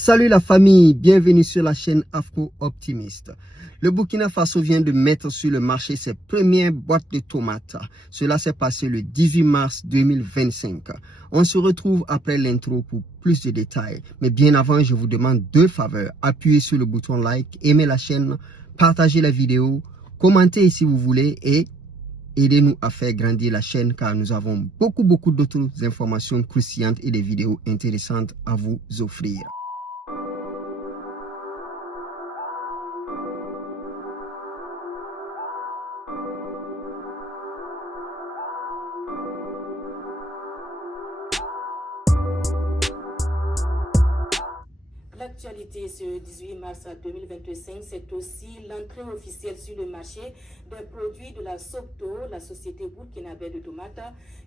Salut la famille, bienvenue sur la chaîne Afro Optimiste. Le Burkina Faso vient de mettre sur le marché ses premières boîtes de tomates. Cela s'est passé le 18 mars 2025. On se retrouve après l'intro pour plus de détails. Mais bien avant, je vous demande deux faveurs. Appuyez sur le bouton like, aimez la chaîne, partagez la vidéo, commentez si vous voulez et aidez-nous à faire grandir la chaîne car nous avons beaucoup d'autres informations croustillantes et des vidéos intéressantes à vous offrir. L'actualité ce 18 mars 2025, c'est aussi l'entrée officielle sur le marché des produits de la SOCTO, la société burkinabé de tomates,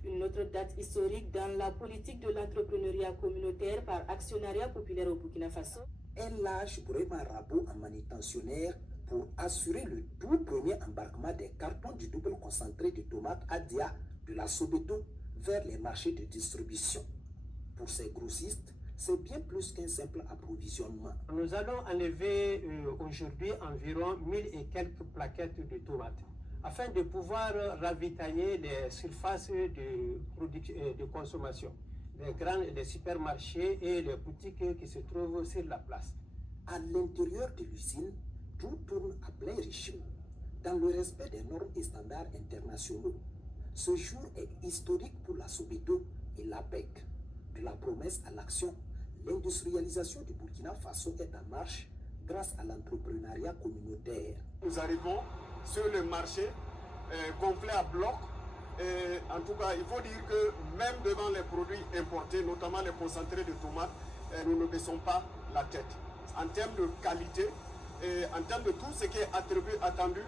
une autre date historique dans la politique de l'entrepreneuriat communautaire par actionnariat populaire au Burkina Faso. Elle lâche Bourema Rabo en manutentionnaire pour assurer le tout premier embarquement des cartons du double concentré de tomates Adia de la Sobeto vers les marchés de distribution. Pour ces grossistes, c'est bien plus qu'un simple approvisionnement. Nous allons enlever aujourd'hui environ 1000 et quelques plaquettes de tomates afin de pouvoir ravitailler les surfaces de consommation, les supermarchés et les boutiques qui se trouvent sur la place. À l'intérieur de l'usine, tout tourne à plein régime, dans le respect des normes et standards internationaux. Ce jour est historique pour la Sobeto et l'APEC. De la promesse à l'action, l'industrialisation du Burkina Faso est en marche grâce à l'entrepreneuriat communautaire. Nous arrivons sur le marché complet à bloc. En tout cas, il faut dire que même devant les produits importés, notamment les concentrés de tomates, nous ne baissons pas la tête. En termes de qualité, en termes de tout ce qui est attendu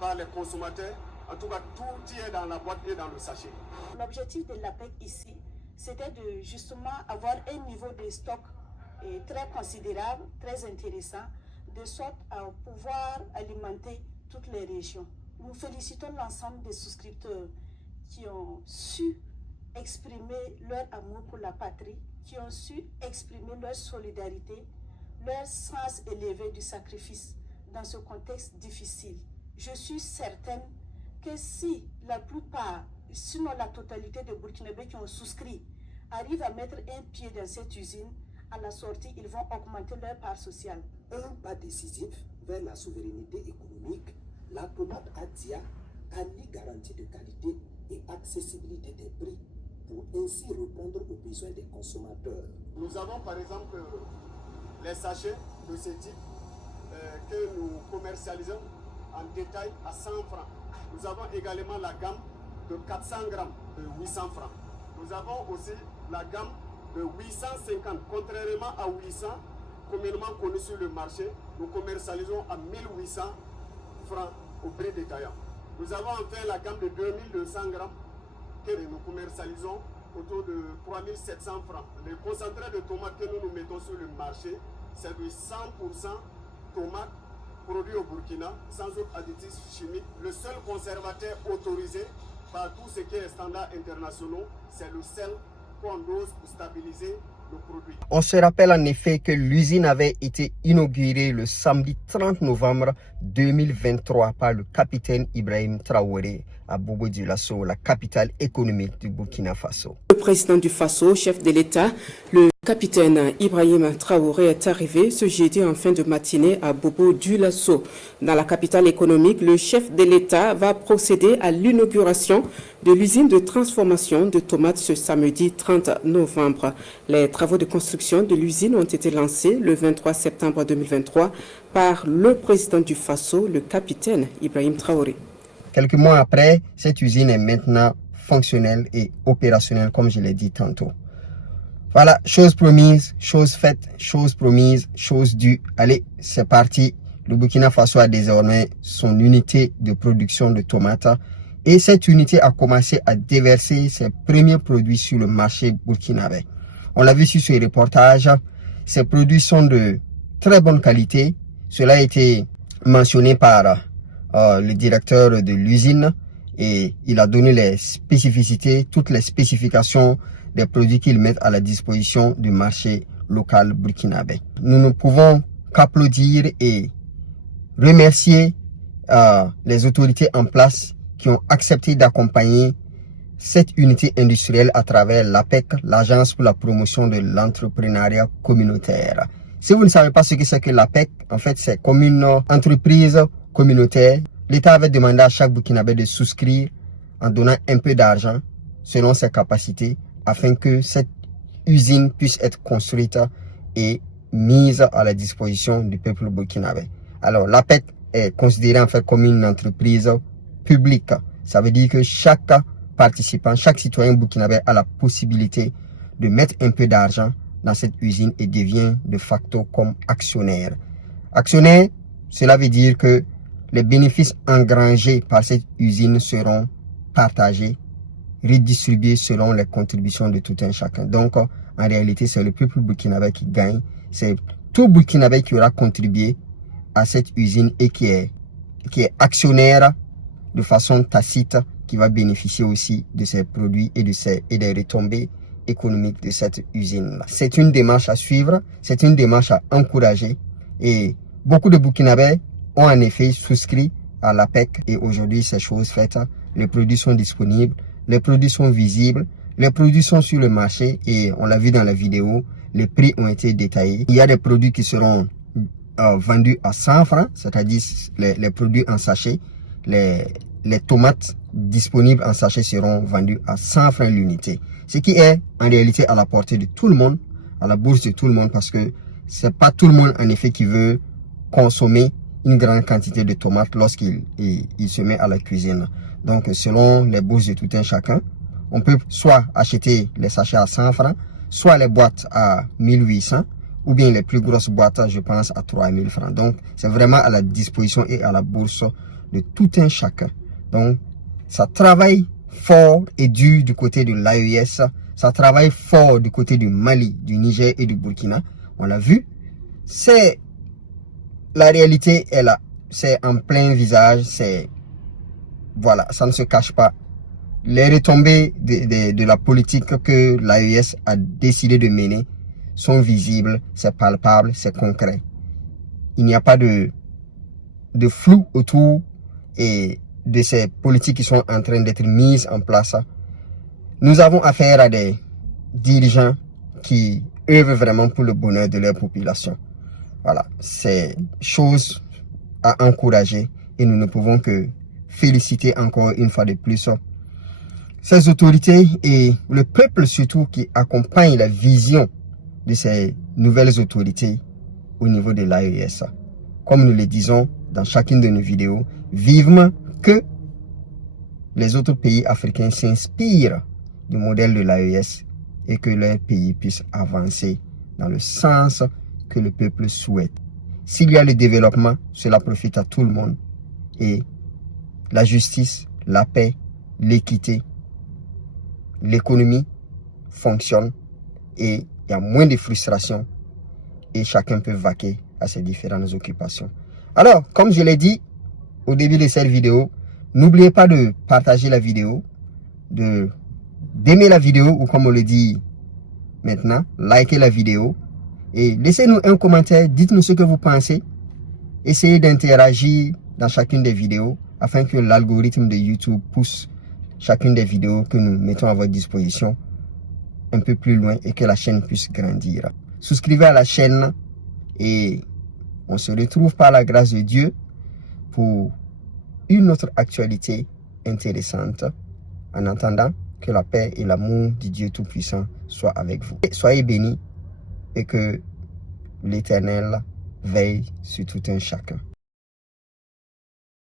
par les consommateurs, en tout cas, tout y est dans la boîte et dans le sachet. L'objectif de l'APEC ici, c'était de justement avoir un niveau de stock très considérable, très intéressant, de sorte à pouvoir alimenter toutes les régions. Nous félicitons l'ensemble des souscripteurs qui ont su exprimer leur amour pour la patrie, qui ont su exprimer leur solidarité, leur sens élevé du sacrifice dans ce contexte difficile. Je suis certaine que si la plupart, sinon la totalité des Burkinabés qui ont souscrit, arrivent à mettre un pied dans cette usine, à la sortie, ils vont augmenter leur part sociale. Un pas décisif vers la souveraineté économique, la tomate Adia allie garantie de qualité et accessibilité des prix pour ainsi répondre aux besoins des consommateurs. Nous avons par exemple les sachets de ce type que nous commercialisons en détail à 100 francs. Nous avons également la gamme de 400 grammes de 800 francs. Nous avons aussi la gamme de 850, contrairement à 800, communément connu sur le marché, nous commercialisons à 1800 francs au prix détaillant. Nous avons enfin la gamme de 2200 grammes que nous commercialisons autour de 3700 francs. Le concentré de tomates que nous mettons sur le marché, c'est de 100% tomates produits au Burkina, sans autre additifs chimiques. Le seul conservateur autorisé par tout ce qui est standards internationaux, c'est le sel qu'on dose pour stabiliser le produit. On se rappelle en effet que l'usine avait été inaugurée le samedi 30 novembre 2023 par le capitaine Ibrahim Traoré à Bobo-Dioulasso, la capitale économique du Burkina Faso. Le président du Faso, chef de l'État, le capitaine Ibrahim Traoré est arrivé ce jeudi en fin de matinée à Bobo-Dioulasso. Dans la capitale économique, le chef de l'État va procéder à l'inauguration de l'usine de transformation de tomates ce samedi 30 novembre. Les travaux de construction de l'usine ont été lancés le 23 septembre 2023 par le président du Faso, le capitaine Ibrahim Traoré. Quelques mois après, cette usine est maintenant fonctionnelle et opérationnelle, comme je l'ai dit tantôt. Voilà, chose promise, chose faite, chose promise, chose due. Allez, c'est parti. Le Burkina Faso a désormais son unité de production de tomates et cette unité a commencé à déverser ses premiers produits sur le marché burkinabé. On l'a vu sur ce reportage, ces produits sont de très bonne qualité. Cela a été mentionné par le directeur de l'usine et il a donné les spécificités, toutes les spécifications des produits qu'ils mettent à la disposition du marché local burkinabé. Nous ne pouvons qu'applaudir et remercier les autorités en place qui ont accepté d'accompagner cette unité industrielle à travers l'APEC, l'Agence pour la promotion de l'entrepreneuriat communautaire. Si vous ne savez pas ce que c'est que l'APEC, en fait, c'est comme une entreprise communautaire. L'État avait demandé à chaque Burkinabé de souscrire en donnant un peu d'argent selon ses capacités afin que cette usine puisse être construite et mise à la disposition du peuple burkinabé. Alors, l'APEC est considérée en fait comme une entreprise publique. Ça veut dire que chaque participant, chaque citoyen burkinabé a la possibilité de mettre un peu d'argent dans cette usine et devient de facto comme actionnaire. Actionnaire, cela veut dire que les bénéfices engrangés par cette usine seront partagés, redistribués selon les contributions de tout un chacun. Donc, en réalité, c'est le peuple burkinabé qui gagne. C'est tout Burkinabé qui aura contribué à cette usine et qui est actionnaire de façon tacite, qui va bénéficier aussi de ces produits et des retombées économiques de cette usine-là. C'est une démarche à suivre, c'est une démarche à encourager et beaucoup de Burkinabés ont en effet souscrit à l'APEC et aujourd'hui c'est chose faite. Les produits sont disponibles, les produits sont visibles, les produits sont sur le marché et on l'a vu dans la vidéo, les prix ont été détaillés. Il y a des produits qui seront vendus à 100 francs, c'est-à-dire les produits en sachet. Les tomates disponibles en sachet seront vendues à 100 francs l'unité. Ce qui est en réalité à la portée de tout le monde, à la bourse de tout le monde, parce que c'est pas tout le monde en effet qui veut consommer une grande quantité de tomates lorsqu'il se met à la cuisine. Donc selon les bourses de tout un chacun, on peut soit acheter les sachets à 100 francs, soit les boîtes à 1800, ou bien les plus grosses boîtes, je pense, à 3000 francs. Donc c'est vraiment à la disposition et à la bourse de tout un chacun. Donc ça travaille fort et dur du côté de l'AES, ça travaille fort du côté du Mali, du Niger et du Burkina. On l'a vu, c'est la réalité est là, c'est en plein visage, c'est voilà, ça ne se cache pas. Les retombées de la politique que l'AES a décidé de mener sont visibles, c'est palpable, c'est concret. Il n'y a pas de flou autour et de ces politiques qui sont en train d'être mises en place. Nous avons affaire à des dirigeants qui œuvrent vraiment pour le bonheur de leur population. Voilà, c'est chose à encourager et nous ne pouvons que féliciter encore une fois de plus ces autorités et le peuple surtout qui accompagne la vision de ces nouvelles autorités au niveau de l'AES. Comme nous le disons dans chacune de nos vidéos, vivement que les autres pays africains s'inspirent du modèle de l'AES et que leur pays puisse avancer dans le sens que le peuple souhaite. S'il y a le développement, cela profite à tout le monde. Et la justice, la paix, l'équité, l'économie fonctionne et il y a moins de frustration et chacun peut vaquer à ses différentes occupations. Alors, comme je l'ai dit au début de cette vidéo, n'oubliez pas de partager la vidéo, d'aimer la vidéo ou comme on le dit maintenant, liker la vidéo et laissez-nous un commentaire, dites-nous ce que vous pensez. Essayez d'interagir dans chacune des vidéos afin que l'algorithme de YouTube pousse chacune des vidéos que nous mettons à votre disposition un peu plus loin et que la chaîne puisse grandir. Souscrivez à la chaîne et on se retrouve par la grâce de Dieu pour une autre actualité intéressante. En attendant, que la paix et l'amour du Dieu Tout-Puissant soient avec vous. Soyez bénis et que l'Éternel veille sur tout un chacun.